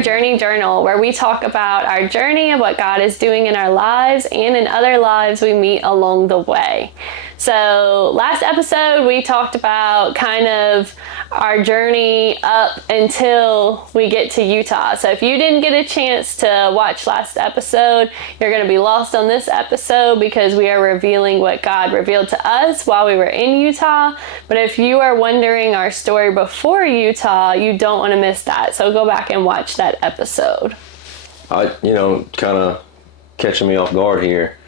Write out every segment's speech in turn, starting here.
our journey journal, where we talk about our journey of what God is doing in our lives and in other lives we meet along the way. So last episode, we talked about kind of our journey up until we get to Utah. So if you didn't get a chance to watch last episode, you're going to be lost on this episode because we are revealing what God revealed to us while we were in Utah. But if you are wondering our story before Utah, you don't want to miss that. So go back and watch that episode. Kind of catching me off guard here.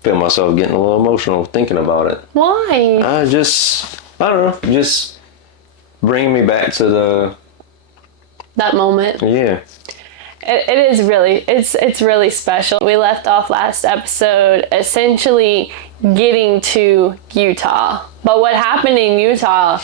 Feel myself getting a little emotional thinking about it. Why? I don't know, just bringing me back to that moment. Yeah. It is really, it's really special. We left off last episode essentially getting to Utah. But what happened in Utah,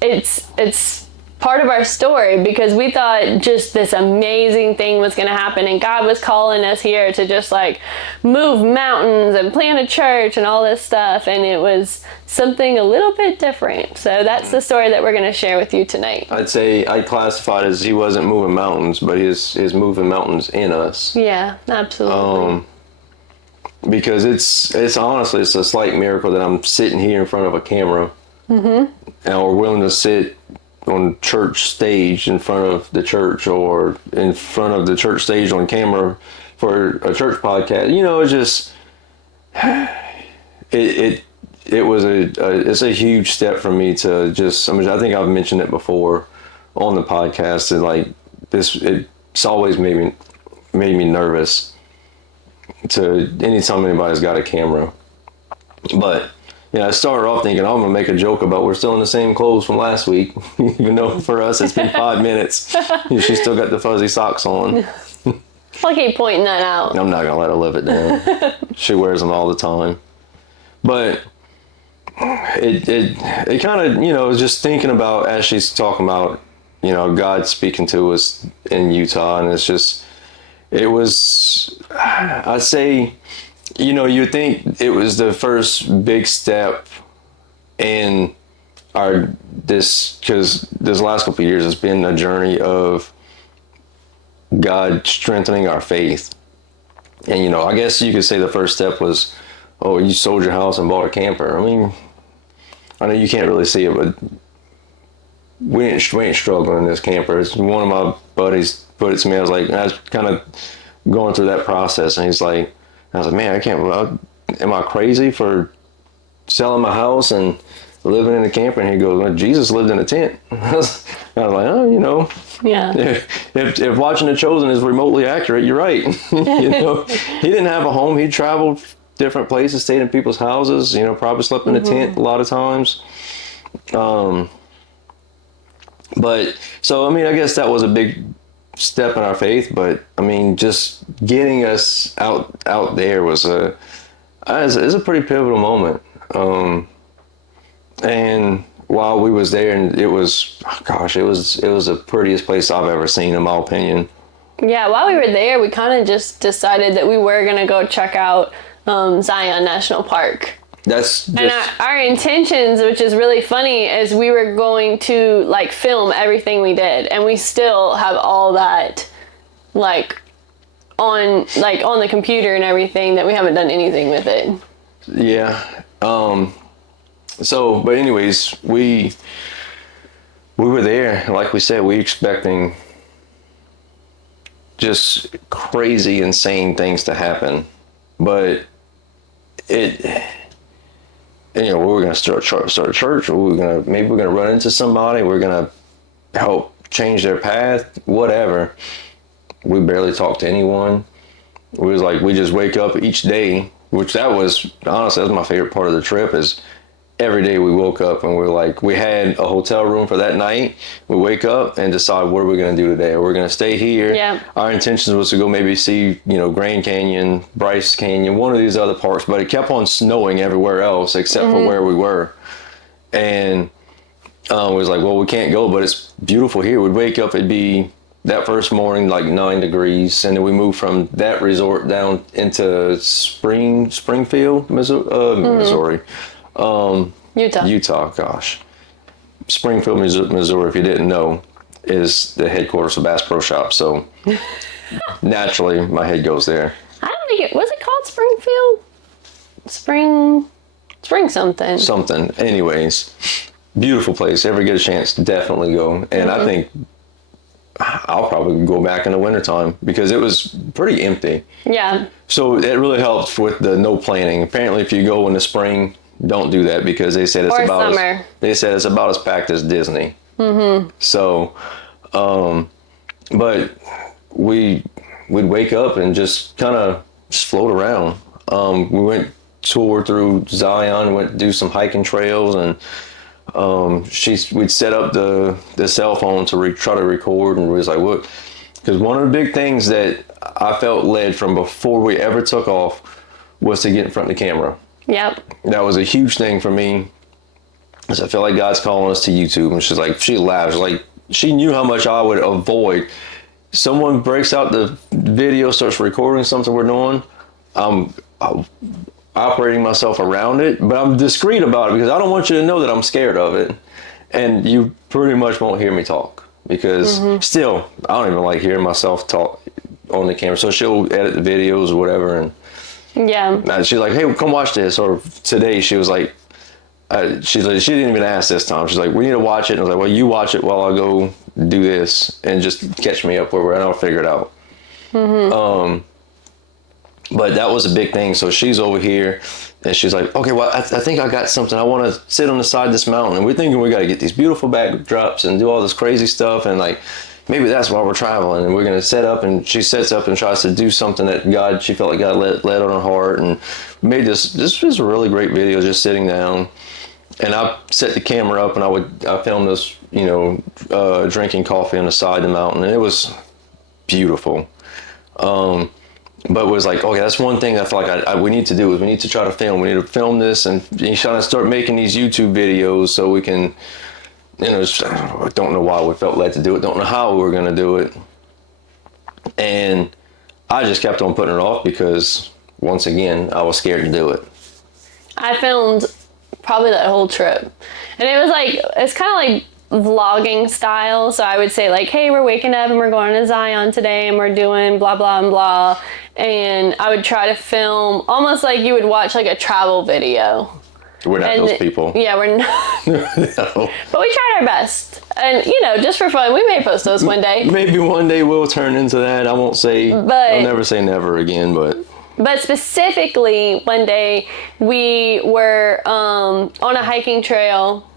it's part of our story because we thought just this amazing thing was going to happen, and God was calling us here to just like move mountains and plant a church and all this stuff, and it was something a little bit different. So that's the story that we're going to share with you tonight. I'd say I'd classify it as he wasn't moving mountains, but he's moving mountains in us. Yeah, absolutely. Because it's honestly, it's a slight miracle that I'm sitting here in front of a camera, and we're willing to sit on church stage in front of the church, or in front of the church stage on camera for a church podcast. It's just it's a huge step for me to just. I think I've mentioned it before on the podcast. And like this, it's always made me nervous to anytime anybody's got a camera, but. I started off thinking, I'm going to make a joke about we're still in the same clothes from last week, even though for us it's been 5 minutes. She's still got the fuzzy socks on. I'll keep pointing that out. I'm not going to let her live it down. She wears them all the time. But it kind of, just thinking about, as she's talking about, God speaking to us in Utah, and it was, I'd say, you think it was the first big step in because this last couple of years has been a journey of God strengthening our faith. And, I guess you could say the first step was, you sold your house and bought a camper. I mean, I know you can't really see it, but we ain't struggling in this camper. It's one of my buddies put it to me. I was kind of going through that process, and he's like, I was like, man, am I crazy for selling my house and living in a camper? And he goes, well, Jesus lived in a tent. I was like, Yeah. If Watching The Chosen is remotely accurate, you're right. He didn't have a home. He traveled different places, stayed in people's houses, probably slept in a tent a lot of times. But so, I guess that was a big step in our faith, but just getting us out there was a pretty pivotal moment. And while we was there, and it was the prettiest place I've ever seen, in my opinion. Yeah, while we were there, we kind of just decided that we were gonna go check out Zion National Park. And our intentions, which is really funny, is we were going to like film everything we did, and we still have all that on the computer and everything, that we haven't done anything with it. Yeah. But anyways, we were there, like we said, we expecting just crazy, insane things to happen, but we were going to start a church, or maybe we're going to run into somebody, we're going to help change their path, whatever. We barely talked to anyone. We just wake up each day, which honestly, that was my favorite part of the trip, is every day we woke up and we had a hotel room for that night. We wake up and decide, what are we going to do today? We're going to stay here. Yeah. Our intention was to go maybe see, Grand Canyon, Bryce Canyon, one of these other parks, but it kept on snowing everywhere else except for where we were. And we was like, well, we can't go, but it's beautiful here. We'd wake up, it'd be that first morning, 9 degrees. And then we moved from that resort down into Springfield, Missouri. Utah. Gosh. Springfield, Missouri, if you didn't know. is the headquarters of Bass Pro Shop. So naturally, my head goes there. I don't think it was it called Springfield? Spring something. Something. Anyways, beautiful place. Ever get a chance, definitely go. And I think I'll probably go back in the wintertime because it was pretty empty. Yeah. So it really helped with the no planning. Apparently, if you go in the spring, don't do that because they said it's Or about summer. they said it's about as packed as Disney. Mm-hmm. So, but we'd wake up and just kind of just float around. We went tour through Zion, went to do some hiking trails, and we'd set up the cell phone to try to record, and we was like, what? Because one of the big things that I felt led from before we ever took off was to get in front of the camera. Yep. That was a huge thing for me. Because I feel like God's calling us to YouTube, and she's like, she laughs, like she knew how much I would avoid. Someone breaks out the video, starts recording something we're doing. I'm operating myself around it, but I'm discreet about it because I don't want you to know that I'm scared of it. And you pretty much won't hear me talk because still, I don't even like hearing myself talk on the camera. So she'll edit the videos or whatever. And Yeah. she's like, hey, come watch this. Or today she was like, she didn't even ask this time. She's like, we need to watch it. And I was like, well, you watch it while I go do this and just catch me up where we're at and I'll figure it out. But that was a big thing. So she's over here and she's like, okay, well, I think I got something. I want to sit on the side of this mountain. And we're thinking we got to get these beautiful backdrops and do all this crazy stuff. And like, maybe that's why we're traveling. And we're going to set up, and she sets up and tries to do something that she felt like God led on her heart. And we made this was a really great video, just sitting down. And I set the camera up and I filmed this, drinking coffee on the side of the mountain. And it was beautiful. But it was like, okay, that's one thing I feel like we need to do is we need to try to film. We need to film this and try to start making these YouTube videos so we can, I don't know why we felt led to do it. Don't know how we were going to do it. And I just kept on putting it off because, once again, I was scared to do it. I filmed probably that whole trip. And it was like, it's kind of like vlogging style. So I would say like, hey, we're waking up and we're going to Zion today and we're doing blah, blah, and blah. And I would try to film almost like you would watch like a travel video. We're not those people. Yeah, we're not. No. But we tried our best. And, just for fun, we may post those one day. Maybe one day we'll turn into that. I won't say, I'll never say never again, but. But specifically, one day we were on a hiking trail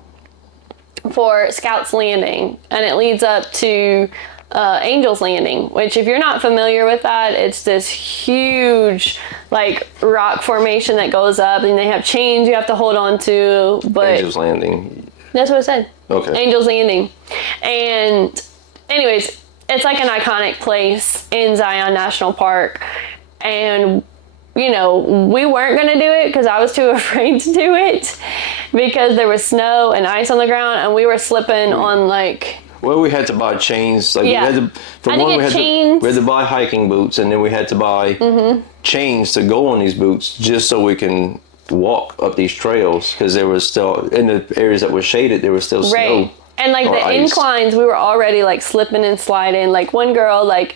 for Scouts Landing, and it leads up to Angel's Landing, which if you're not familiar with that, it's this huge like rock formation that goes up, and they have chains you have to hold on to. But Angel's Landing. That's what it said. Okay. Angel's Landing. And anyways, it's like an iconic place in Zion National Park. And we weren't going to do it because I was too afraid to do it because there was snow and ice on the ground and we were slipping on like... Well, we had to buy chains. Like Yeah. we had to buy hiking boots, and then we had to buy chains to go on these boots just so we can walk up these trails because there was still, in the areas that were shaded, there was still snow. Right. And like or the ice. inclines, we were already like slipping and sliding. Like one girl, like...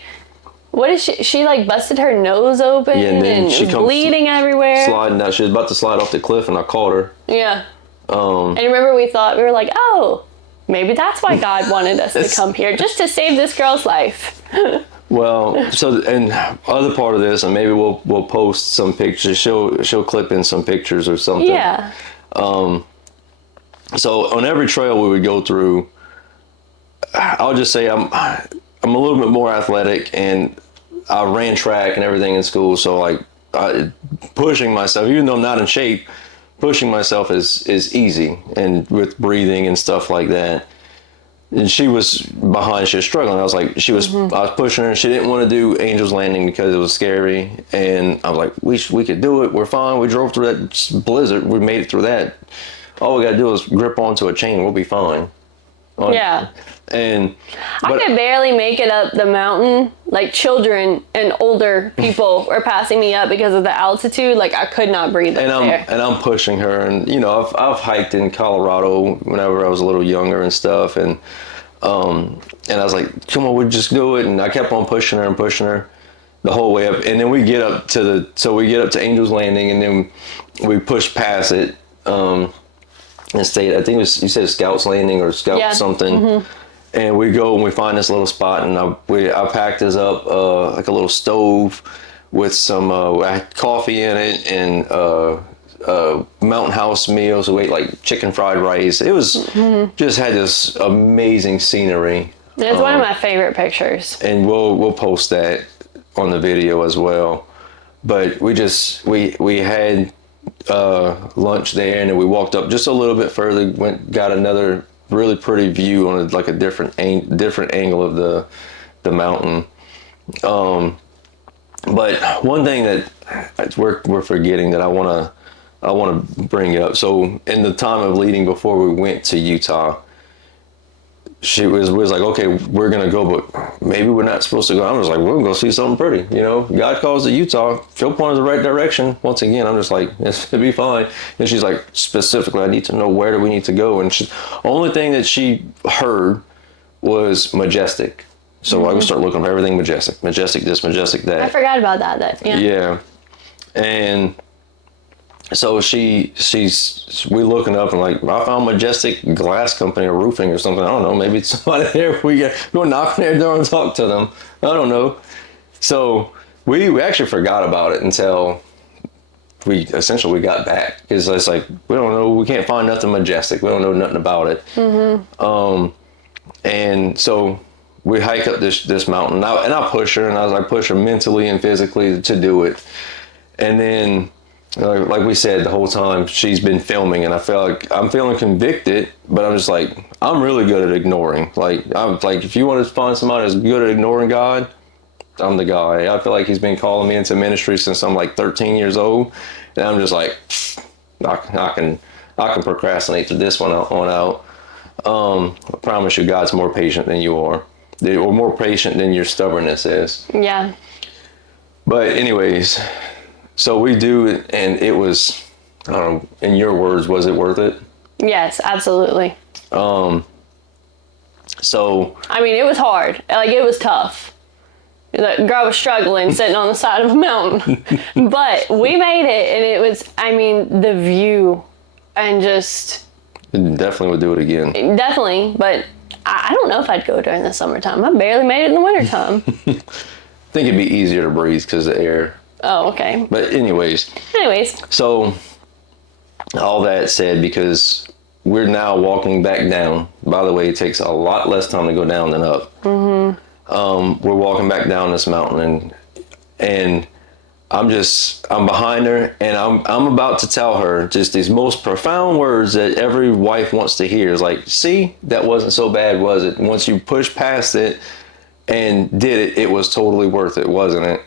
What is she? She like busted her nose open Yeah, and then and she was comes bleeding everywhere. Sliding out. She was about to slide off the cliff, and I caught her. Yeah. And remember, we were like, oh, maybe that's why God wanted us to come here, just to save this girl's life. Well, and other part of this, and maybe we'll post some pictures. She'll clip in some pictures or something. Yeah. So on every trail we would go through, I'll just say I'm a little bit more athletic, and I ran track and everything in school. So like pushing myself, even though I'm not in shape, pushing myself is easy, and with breathing and stuff like that. And she was behind, she was struggling. I was like, I was pushing her, and she didn't want to do Angel's Landing because it was scary. And I was like, we could do it. We're fine. We drove through that blizzard. We made it through that. All we got to do is grip onto a chain. We'll be fine. Yeah. And I could barely make it up the mountain. Like children and older people were passing me up because of the altitude. Like I could not breathe up there. And I'm pushing her, and I've hiked in Colorado whenever I was a little younger and stuff, and And I was like, come on, we'll just do it. And I kept on pushing her the whole way up. And then we get up to Angel's Landing, and then we pushed past it, and stayed, I think it was, you said Scout's Landing or Scout something. And we go and we find this little spot, and I packed us up like a little stove with some I had coffee in it, and Mountain House meals. We ate like chicken fried rice. It was just had this amazing scenery. It's one of my favorite pictures. And we'll post that on the video as well. But we had lunch there, and then we walked up just a little bit further. Got another really pretty view on like a different angle of the mountain. But one thing that we're forgetting that I want to bring up. So in the time of leading before we went to Utah, she was like, okay, we're going to go, but maybe we're not supposed to go. I was like, we're going to go see something pretty. You know, God calls to Utah. She'll point us the right direction. Once again, I'm just like, it'll be fine. And she's like, specifically, I need to know where do we need to go. And only thing that she heard was majestic. So I would start looking for everything majestic this, majestic that. I forgot about that. Yeah. And so we looking up and like, I found Majestic Glass Company or roofing or something. I don't know. Maybe it's somebody there. We go knock on their door and talk to them. I don't know. So we actually forgot about it until we got back. Because it's like, we don't know. We can't find nothing majestic. We don't know nothing about it. And so we hike up this mountain. And I push her, and I push her mentally and physically to do it. And then, like we said, the whole time she's been filming, and I feel like I'm feeling convicted, but I'm just like, I'm really good at ignoring. I'm like, if you want to find somebody that's good at ignoring God, I'm the guy. I feel like he's been calling me into ministry since I'm like 13 years old, and I'm just like, I can procrastinate to this one on out. I promise you, God's more patient than you are, or more patient than your stubbornness is. Yeah. But anyways. So we do it, and it was, I don't know, in your words, was it worth it? Yes, absolutely. So. I mean, it was hard. Like, it was tough. The girl was struggling sitting on the side of a mountain. But we made it, and it was, I mean, the view, and just. Definitely would do it again. Definitely, but I don't know if I'd go during the summertime. I barely made it in the wintertime. I think it'd be easier to breathe because of the air. Oh, okay. But anyways. So, all that said, because we're now walking back down. By the way, it takes a lot less time to go down than up. We're walking back down this mountain, and I'm behind her, and I'm about to tell her just these most profound words that every wife wants to hear. It's like, see, that wasn't so bad, was it? Once you push past it and did it, it was totally worth it, wasn't it?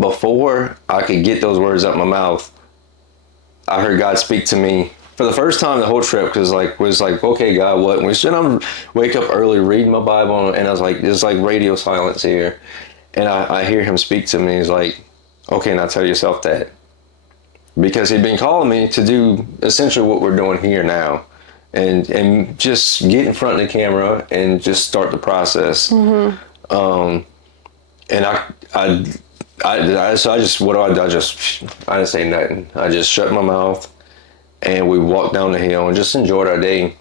Before I could get those words out my mouth, I heard God speak to me for the first time the whole trip, because was like, okay, God, what? And we should wake up early, reading my Bible, and I was like, there's like radio silence here, and I hear him speak to me. He's like, okay, now tell yourself that, because he'd been calling me to do essentially what we're doing here now, and just get in front of the camera and just start the process. And I didn't say nothing. I just shut my mouth, and we walked down the hill and just enjoyed our day. And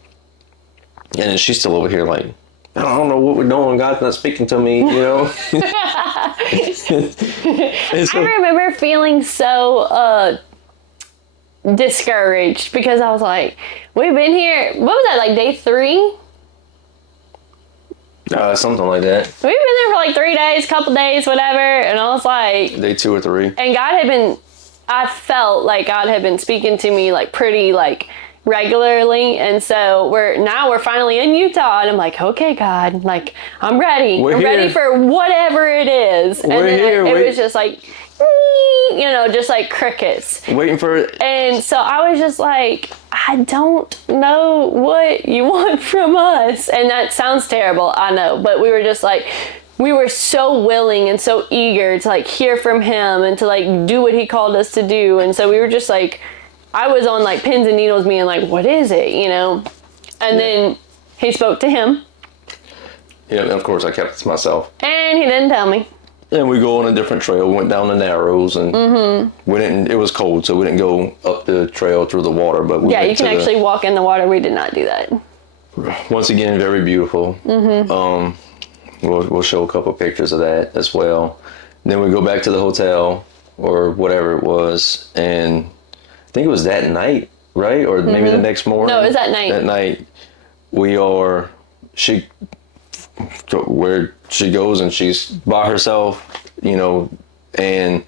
then she's still over here like, I don't know what we're doing. God's not speaking to me, you know? I remember feeling so discouraged, because I was like, we've been here, what was that, like day 3? Something like that. We've been there for like 3 days, couple days, whatever, and I was like... Day 2 or 3. And I felt like God had been speaking to me like pretty like regularly, and so we're finally in Utah, and I'm like, okay, God, like, I'm ready. I'm ready for whatever it is. And then it was just like, you know, just like crickets. Waiting for it. And so I was just like, I don't know what you want from us. And that sounds terrible, I know, but we were just like, we were so willing and so eager to like hear from him and to like do what he called us to do. And so we were just like, I was on like pins and needles being like, what is it, you know? And then He spoke to him. Yeah, and of course I kept it to myself. And he didn't tell me. And we go on a different trail. We went down the Narrows, and we didn't. It was cold, so we didn't go up the trail through the water. But we Yeah, went you can to actually walk in the water. We did not do that. once again, very beautiful. We'll show a couple pictures of that as well. Then we go back to the hotel or whatever it was, and I think it was that night, right? Or maybe the next morning. No, it was that night. That night, where she goes and she's by herself, and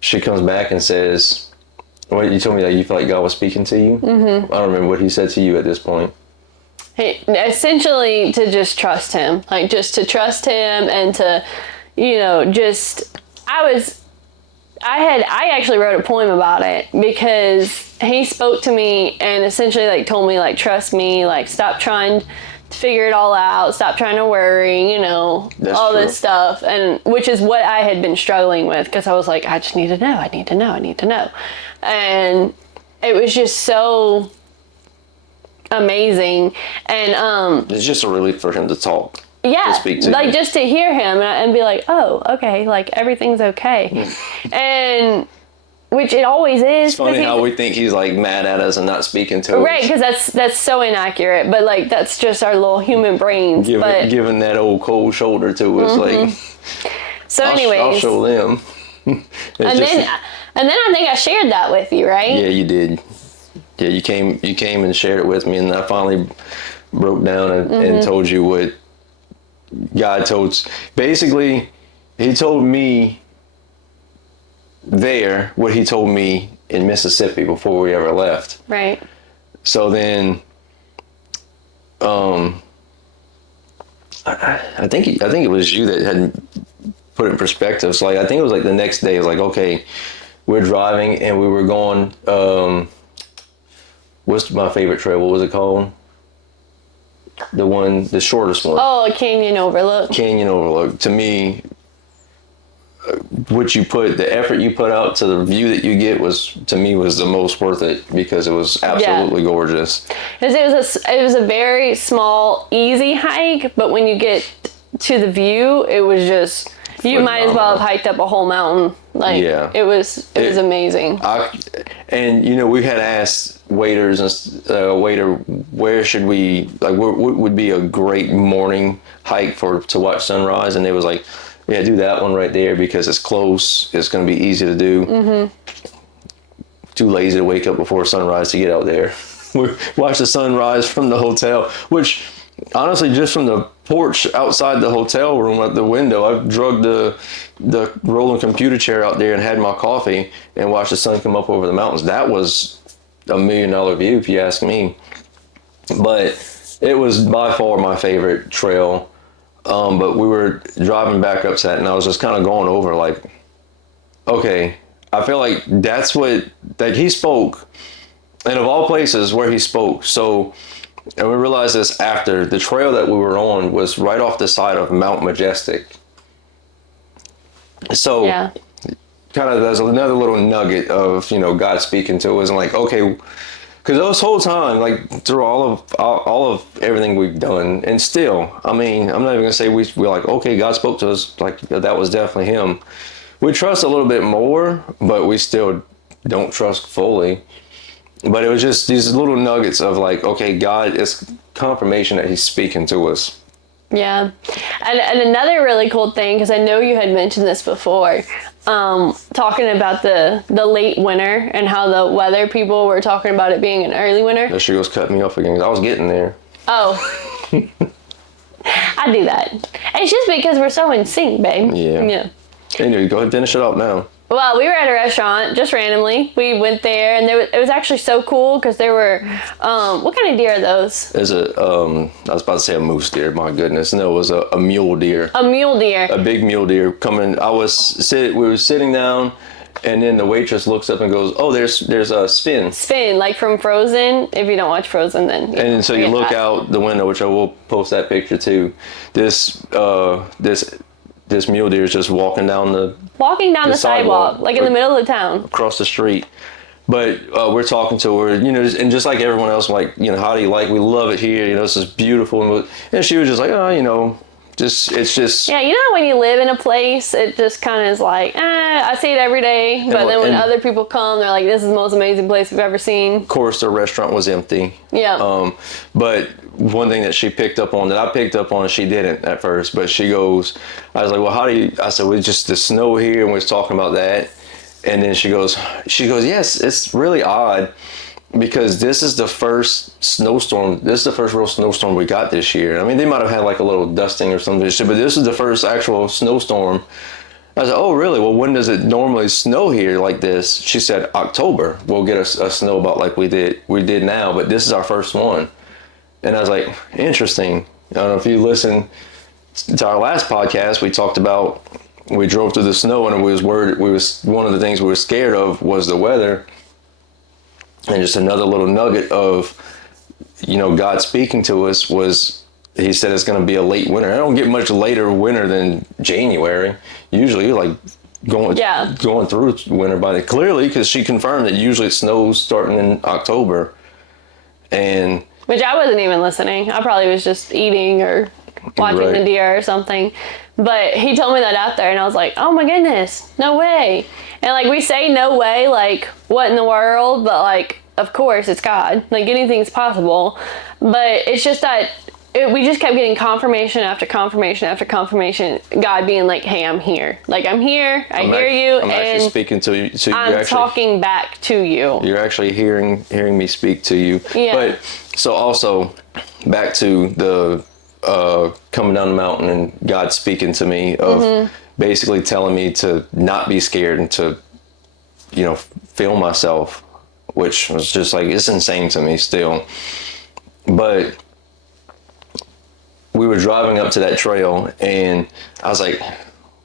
she comes back and says, "Well, you told me that you felt like God was speaking to you." I don't remember what he said to you at this point. Hey, essentially to just trust him, like just to trust him and to, I actually wrote a poem about it because he spoke to me and essentially like told me like, trust me, like stop trying to figure it all out, stop trying to worry, That's all true. this stuff. And which is what I had been struggling with because I was like, I just need to know. And it was just so amazing. And It's just a relief for him to talk. yeah, To speak to like you. just to hear him and be like, oh, okay, like everything's okay. And which it always is. It's funny how we think he's like mad at us and not speaking to us. Right, because that's so inaccurate, but like that's just our little human brains. Giving that old cold shoulder to us, like So I'll anyways, show them. and then I think I shared that with you, right? Yeah, you did. Yeah, you came and shared it with me, and I finally broke down and told you what God told. Basically, he told me there what he told me in Mississippi before we ever left. Right. So then, I think it was you that had put it in perspective. So like, I think it was like the next day. It was like, okay, we're driving and we were going. What's my favorite trail? What was it called? The shortest one. Oh, Canyon Overlook. Canyon Overlook. To me, the effort you put out to the view that you get was the most worth it because it was absolutely gorgeous. Because it was a very small, easy hike, but when you get to the view, it was just you might as well have hiked up a whole mountain. Like it was amazing. We had asked waiters and waiter, where should we what would be a great morning hike to watch sunrise, and they was like, yeah, do that one right there because it's close. It's going to be easy to do. Too lazy to wake up before sunrise to get out there. We watched the sunrise from the hotel, which honestly, just from the porch outside the hotel room at the window, I drug the rolling computer chair out there and had my coffee and watched the sun come up over the mountains. That was $1 million view, if you ask me. But it was by far my favorite trail. But we were driving back up to that, and I was just kind of going over like, okay, I feel like that's what, like he spoke, and of all places where he spoke. So, and we realized this after, the trail that we were on was right off the side of Mount Majestic. So, kind of there's another little nugget of, God speaking to us and like, okay, because this whole time, like through all of everything we've done, and still, I mean, I'm not even gonna say we're like, okay, God spoke to us, like that was definitely him. We trust a little bit more, but we still don't trust fully. But it was just these little nuggets of like, okay, God is confirmation that he's speaking to us. Yeah. And another really cool thing, because I know you had mentioned this before, talking about the late winter and how the weather people were talking about it being an early winter. There she goes, cut me off again. I was getting there. Oh. I do that. It's just because we're so in sync, babe. Yeah. Anyway, go ahead and finish it up now. Well, we were at a restaurant just randomly. We went there, and it was actually so cool because there were, what kind of deer are those? There's I was about to say a moose deer. My goodness, no, it was a mule deer. A mule deer. A big mule deer coming. We were sitting down, and then the waitress looks up and goes, "Oh, there's a Sven." Sven, like from Frozen. If you don't watch Frozen, then. And so you look out the window, which I will post that picture too. This mule deer is just walking down the sidewalk, like in the middle of the town. Across the street. But we're talking to her, you know, and just like everyone else, like, you know, how do you like? We love it here. You know, this is beautiful. And she was just like, oh, you know, it's just. Yeah, you know, when you live in a place, it just kind of is like, I see it every day. But then when other people come, they're like, this is the most amazing place we've ever seen. Of course, the restaurant was empty. Yeah. But one thing that she picked up on that I picked up on, she didn't at first, but she goes, I was like, well, I said, well, just the snow here, and we was talking about that. And then she goes, yes, it's really odd because this is the first snowstorm. This is the first real snowstorm we got this year. I mean, they might have had like a little dusting or something, but this is the first actual snowstorm. I said, oh, really? Well, when does it normally snow here like this? She said, October. We'll get a snow about like we did now, but this is our first one. And I was like, interesting. I don't know if you listen to our last podcast, we talked about, we drove through the snow and we was worried. One of the things we were scared of was the weather. And just another little nugget of, you know, God speaking to us was, he said it's going to be a late winter. I don't get much later winter than January. Usually like going through winter by the, clearly, because she confirmed that usually it snows starting in October. And which I wasn't even listening. I probably was just eating or watching the deer or something. But he told me that out there, and I was like, oh my goodness, no way. And like, we say no way, like, what in the world? But like, of course, it's God. Like, anything's possible. But it's just that we just kept getting confirmation after confirmation after confirmation. God being like, hey, I'm here. Like, I'm here. I hear you. I'm actually speaking to you. So I'm talking back to you. You're actually hearing me speak to you. Yeah. But so also back to the coming down the mountain and God speaking to me of basically telling me to not be scared and to, you know, feel myself, which was just like, it's insane to me still. But we were driving up to that trail and I was like,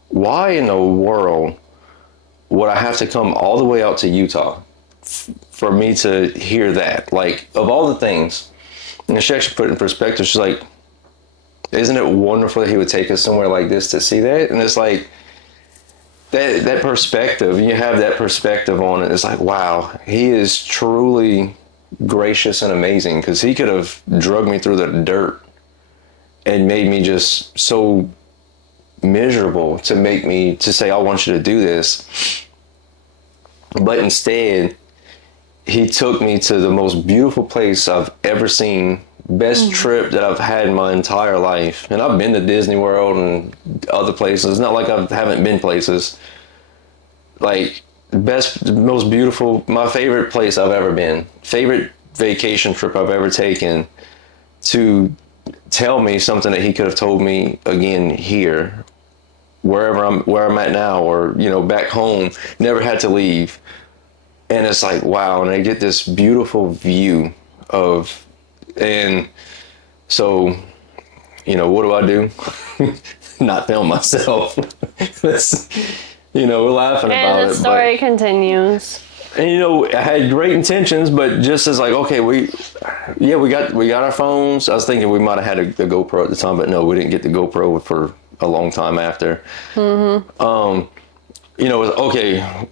why in the world would I have to come all the way out to Utah for me to hear that? Like, of all the things, and she actually put it in perspective, she's like, isn't it wonderful that he would take us somewhere like this to see that? And it's like, that perspective, you have that perspective on it. It's like, wow, he is truly gracious and amazing, because he could have drugged me through the dirt and made me just so miserable to make me to say, I want you to do this. But instead, he took me to the most beautiful place I've ever seen. Best trip that I've had in my entire life. And I've been to Disney World and other places. It's not like I haven't been places. Like, best, most beautiful, my favorite place I've ever been. Favorite vacation trip I've ever taken, to tell me something that he could have told me again here, where I'm at now, or, you know, back home. Never had to leave. And it's like, wow. And I get this beautiful view of, and so, you know, what do? Not film myself. You know, we're laughing about it. And the story continues. And, you know, I had great intentions, but just as like, okay, we got our phones. I was thinking we might have had a GoPro at the time, but no, we didn't get the GoPro for a long time after. You know, it was, okay,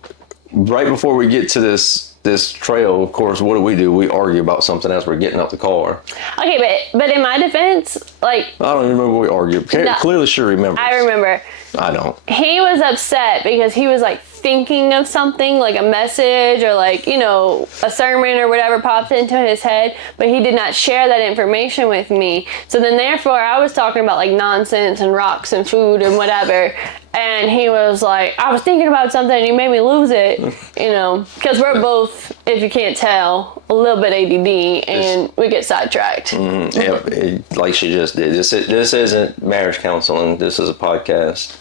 right before we get to this trail, of course, what do? We argue about something as we're getting out the car. Okay, but in my defense, like, I don't even remember what we argued. Clearly she remembers. I remember. I don't. He was upset because he was like thinking of something, like a message or like, you know, a sermon or whatever popped into his head, but he did not share that information with me. So then therefore I was talking about like nonsense and rocks and food and whatever. And he was like, I was thinking about something and you made me lose it, you know, because we're both, if you can't tell, a little bit ADD and we get sidetracked. Yeah, like she just did. This isn't marriage counseling. This is a podcast.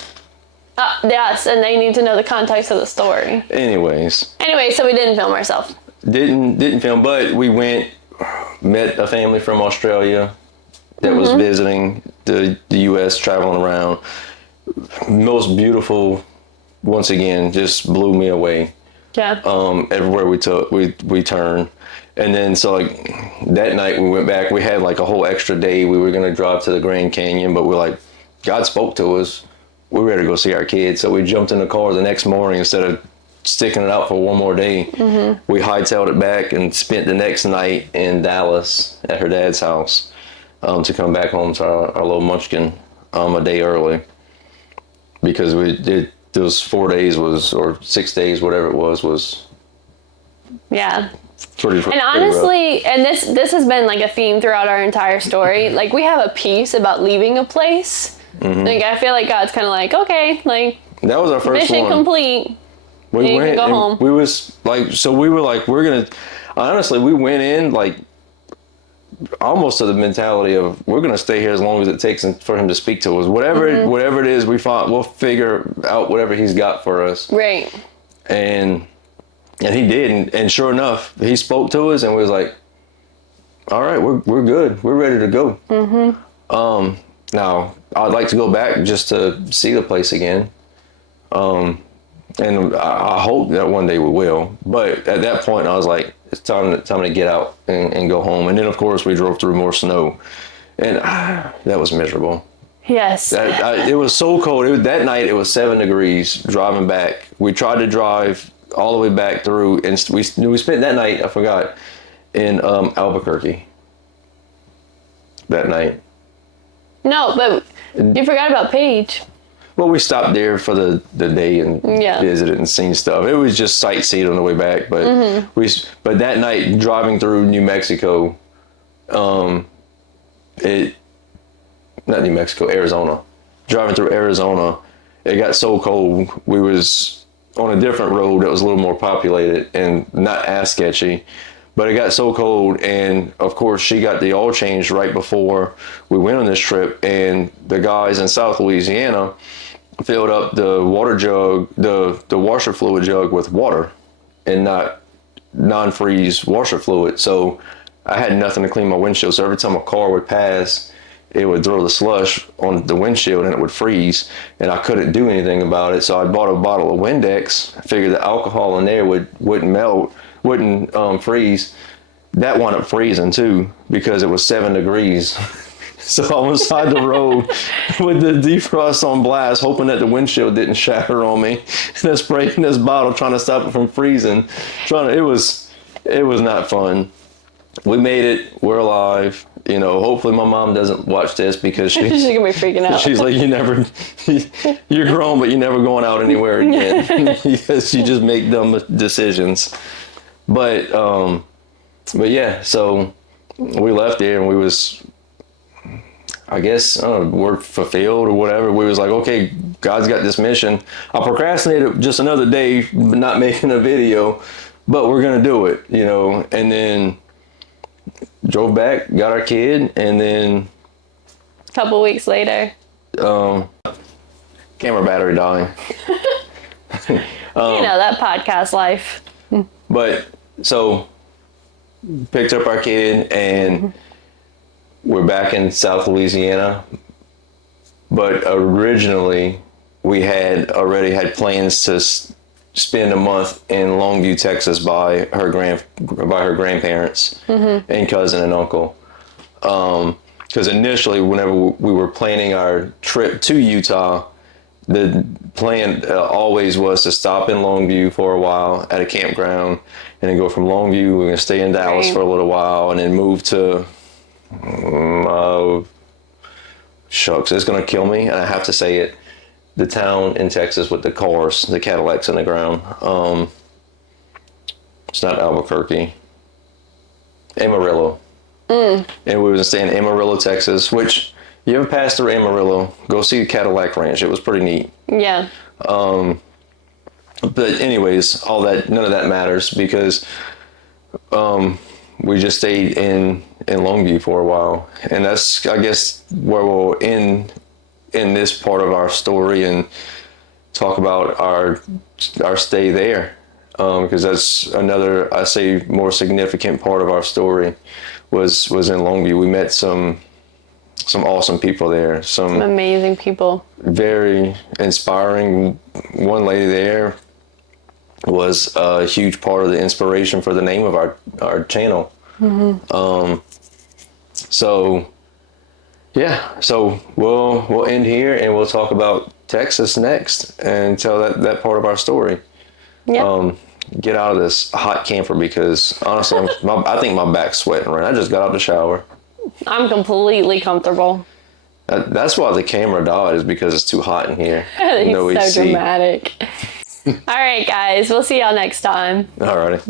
Yes, and they need to know the context of the story. Anyway, so we didn't film ourselves. Didn't film, but we met a family from Australia that was visiting the U.S., traveling around. Most beautiful, once again, just blew me away. Yeah. Everywhere we turned. And then, so like that night we went back, we had like a whole extra day. We were going to drive to the Grand Canyon, but we're like, God spoke to us. We were ready to go see our kids. So we jumped in the car the next morning instead of sticking it out for one more day. We hightailed it back and spent the next night in Dallas at her dad's house to come back home to our little munchkin a day early, because we did those 4 days or 6 days, whatever it was Yeah. pretty. And honestly, and this has been like a theme throughout our entire story. Like, we have a peace about leaving a place. Like, I feel like God's kind of like, okay, like, that was our first mission one. complete. We You went can go and home. we was like, so we were like, we're gonna, honestly, we went in like almost to the mentality of, we're gonna stay here as long as it takes for him to speak to us. Whatever it is, we'll figure out whatever he's got for us. Right. And he did, and sure enough, he spoke to us and was like, all right, we're good, we're ready to go. Now I'd like to go back just to see the place again. And I hope that one day we will. But at that point, I was like, it's time to get out and go home. And then, of course, we drove through more snow. And that was miserable. Yes. It was so cold. That night, it was 7 degrees driving back. We tried to drive all the way back through. And we spent that night, I forgot, in Albuquerque. That night. No, but you forgot about Paige. Well, we stopped there for the day and visited and seen stuff. It was just sightseeing on the way back, but but that night driving through New Mexico, Arizona. Driving through Arizona, it got so cold. We was on a different road that was a little more populated and not as sketchy. But it got so cold, and of course she got the oil changed right before we went on this trip, and the guys in South Louisiana filled up the water jug, the washer fluid jug with water and not non-freeze washer fluid. So I had nothing to clean my windshield. So every time a car would pass, it would throw the slush on the windshield and it would freeze, and I couldn't do anything about it. So I bought a bottle of Windex. I figured the alcohol in there wouldn't freeze. That wound up freezing too, because it was 7 degrees. So I was side the road with the defrost on blast, hoping that the windshield didn't shatter on me. And I sprayed in this bottle, trying to stop it from freezing. It was not fun. We made it. We're alive. You know, hopefully my mom doesn't watch this, because She's gonna be freaking out. she's like, you're grown, but you're never going out anywhere again. Because you just make dumb decisions. But yeah, so we left there and we was, I guess, we're fulfilled or whatever. We was like, okay, God's got this mission. I procrastinated just another day, not making a video, but we're going to do it, you know. And then drove back, got our kid, and then A couple weeks later. camera battery dying. You know, that podcast life. But so picked up our kid and we're back in South Louisiana. But originally we had already had plans to spend a month in Longview, Texas by her grandparents and cousin and uncle. Because initially, whenever we were planning our trip to Utah, the plan always was to stop in Longview for a while at a campground, and then go from Longview. We're going to stay in Dallas for a little while, and then move to, shucks, it's going to kill me, and I have to say it, the town in Texas with the cars, the Cadillacs in the ground. It's not Albuquerque. Amarillo. And we were staying in Amarillo, Texas, which, you ever pass through Amarillo, go see the Cadillac Ranch. It was pretty neat. Yeah. But anyways, none of that matters, because we just stayed in Longview for a while. And that's, I guess, where we'll end in this part of our story and talk about our stay there. Because that's another, I say, more significant part of our story was in Longview. We met some awesome people there. Some amazing people. Very inspiring. One lady there was a huge part of the inspiration for the name of our channel. So yeah, so we'll end here and we'll talk about Texas next and tell that part of our story. get out of this hot camper because honestly, I think my back's sweating right now. I just got out of the shower. I'm completely comfortable. That's why the camera died, is because it's too hot in here. He's No so AC. dramatic. All right, guys. We'll see y'all next time. All righty.